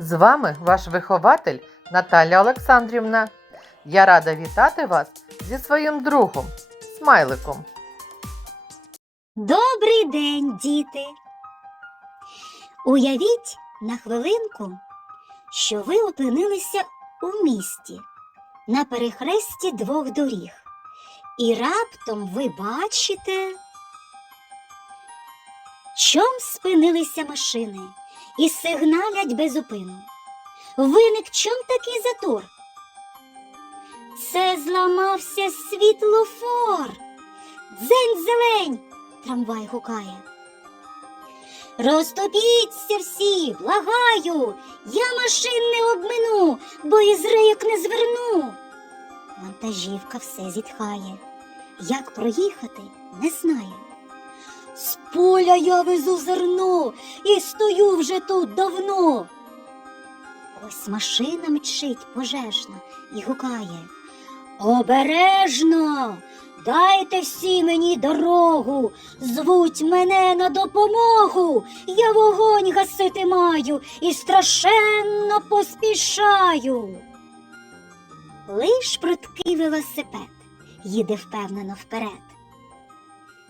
З вами ваш вихователь Наталя Олександрівна. Я рада вітати вас зі своїм другом, смайликом. Добрий день, діти. Уявіть на хвилинку, що ви опинилися у місті на перехресті двох доріг, і раптом ви бачите, чом спинилися машини і сигналять без зупину. Виник чом такий затор? Це зламався світлофор. Дзень зелень трамвай гукає. Розтопіться всі, благаю, я машин не обмину, бо із рейок не зверну. Вантажівка все зітхає. Як проїхати, не знає. З поля я везу зерно і стою вже тут давно. Ось машина мчить пожежна і гукає. Обережно! Дайте всі мені дорогу, звуть мене на допомогу. Я вогонь гасити маю і страшенно поспішаю. Лиш пруткий велосипед їде впевнено вперед.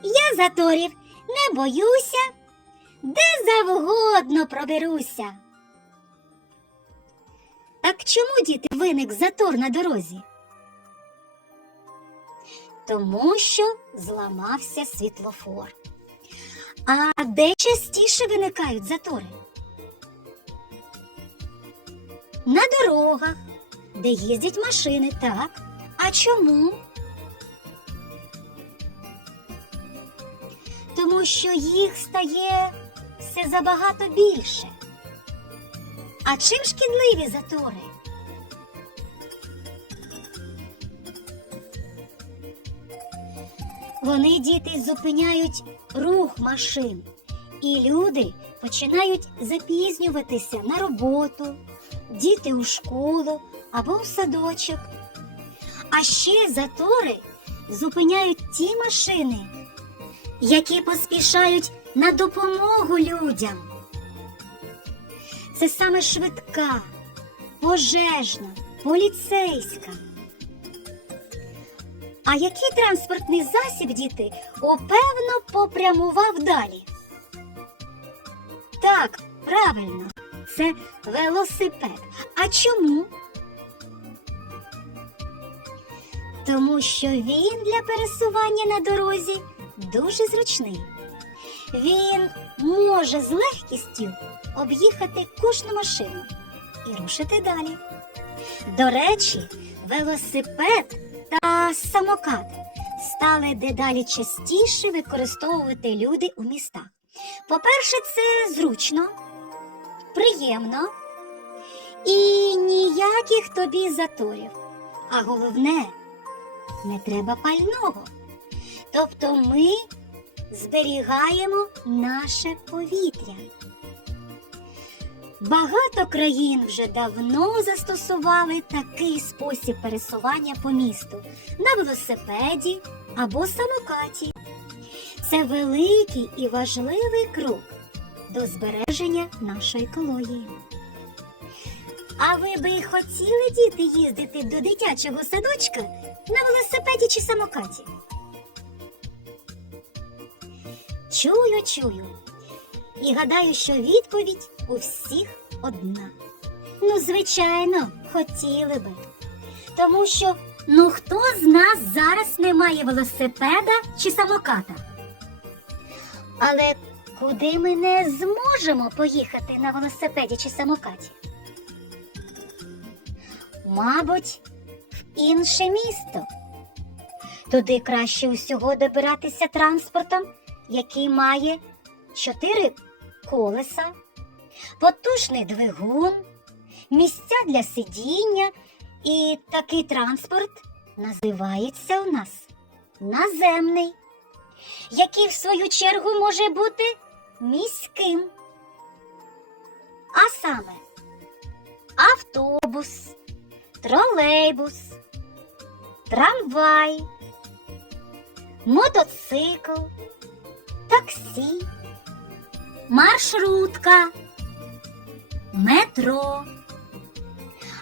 Я заторів не боюся, де завгодно проберуся. Так чому діти виник затор на дорозі? тому що зламався світлофор. А де частіше виникають затори? На дорогах, де їздять машини, так. А чому? Тому що їх стає все забагато більше. А чим шкідливі затори? Вони діти зупиняють рух машин, і люди починають запізнюватися на роботу, діти у школу або в садочок. А ще затори зупиняють ті машини, які поспішають на допомогу людям. Це саме швидка, пожежна, поліцейська. А який транспортний засіб, діти, опевно попрямував далі? Так, правильно, це велосипед. А чому? Тому що він для пересування на дорозі дуже зручний. Він може з легкістю об'їхати кожну машину і рушити далі. До речі, велосипед та самокат стали дедалі частіше використовувати люди у містах. По-перше, це зручно, приємно і ніяких тобі заторів. А головне, не треба пального. Тобто ми зберігаємо наше повітря. Багато країн вже давно застосували такий спосіб пересування по місту на велосипеді або самокаті. Це великий і важливий крок до збереження нашої екології. А ви би хотіли діти їздити до дитячого садочка на велосипеді чи самокаті? Чую, чую. І гадаю, що відповідь у всіх одна. Ну, звичайно, хотіли би. Тому що ну хто з нас зараз не має велосипеда чи самоката? Але куди ми не зможемо поїхати на велосипеді чи самокаті? Мабуть, в інше місто. Туди краще усього добиратися транспортом, який має чотири колеса, потужний двигун, місця для сидіння, і такий транспорт називається у нас наземний, який в свою чергу може бути міським. А саме автобус, тролейбус, трамвай, мотоцикл, таксі маршрутка, метро.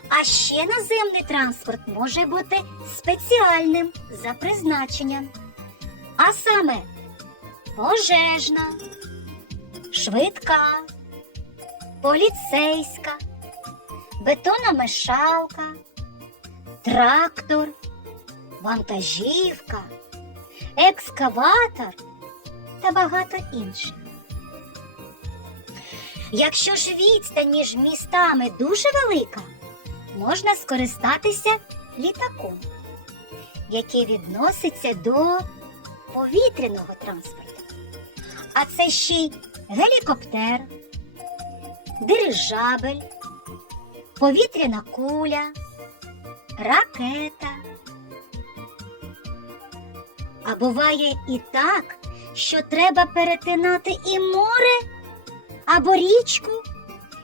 А ще наземний транспорт може бути спеціальним за призначенням. А саме пожежна, швидка, поліцейська, бетономешалка, трактор, вантажівка, екскаватор та багато інших. Якщо ж відстань між містами дуже велика, можна скористатися літаком, який відноситься до повітряного транспорту. А це ще й гелікоптер, дирижабель, повітряна куля, ракета. А буває і так, що треба перетинати і море або річку,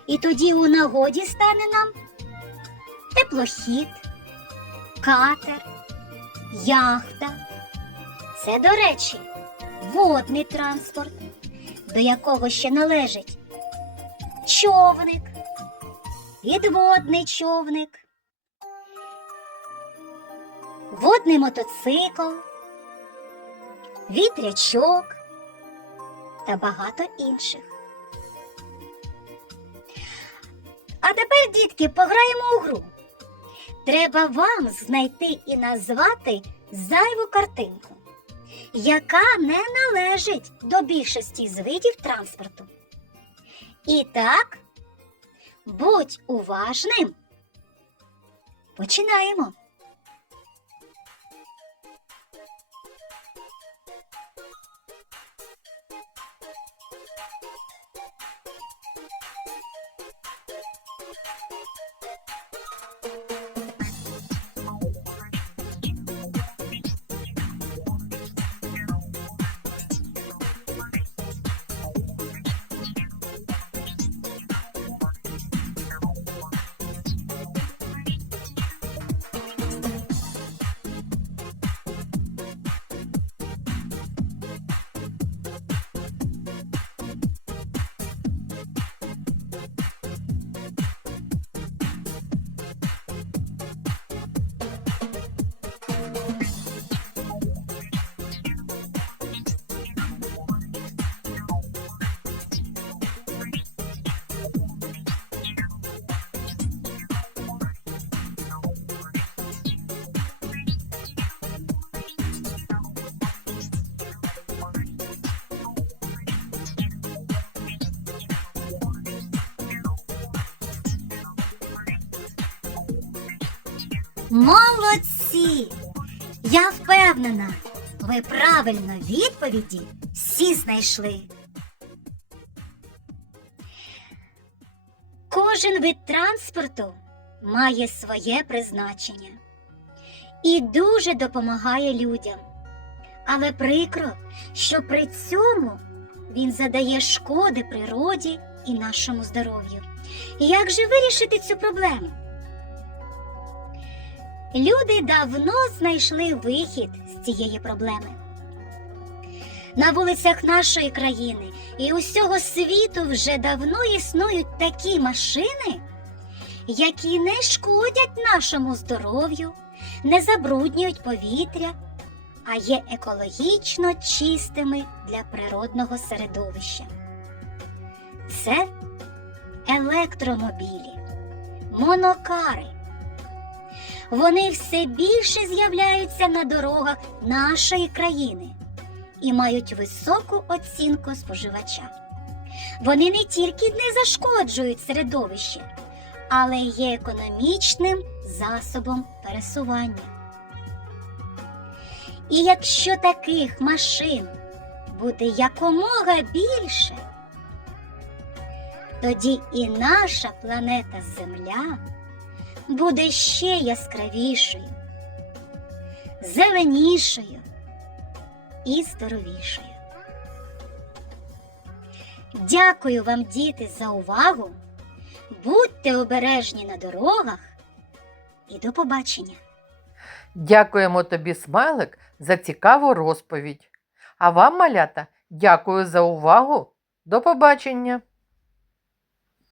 і тоді у нагоді стане нам теплохід, катер, яхта. Це, до речі, водний транспорт, до якого ще належить човник, підводний човник, водний мотоцикл, вітрячок та багато інших. А тепер, дітки, пограємо у гру. Треба вам знайти і назвати зайву картинку, яка не належить до більшості з видів транспорту. І так, будь уважним. Починаємо. Молодці! Я впевнена, ви правильно відповіді всі знайшли. Кожен вид транспорту має своє призначення і дуже допомагає людям. Але прикро, що при цьому він задає шкоди природі і нашому здоров'ю. Як же вирішити цю проблему? Люди давно знайшли вихід з цієї проблеми. На вулицях нашої країни і усього світу вже давно існують такі машини, які не шкодять нашому здоров'ю, не забруднюють повітря, а є екологічно чистими для природного середовища. Це електромобілі, монокари. Вони все більше з'являються на дорогах нашої країни і мають високу оцінку споживача. Вони не тільки не зашкоджують середовище, але є економічним засобом пересування. І якщо таких машин буде якомога більше, тоді і наша планета Земля буде ще яскравішою, зеленішою і здоровішою. Дякую вам, діти, за увагу. Будьте обережні на дорогах і до побачення. Дякуємо тобі, смайлик, за цікаву розповідь. А вам, малята, дякую за увагу. До побачення!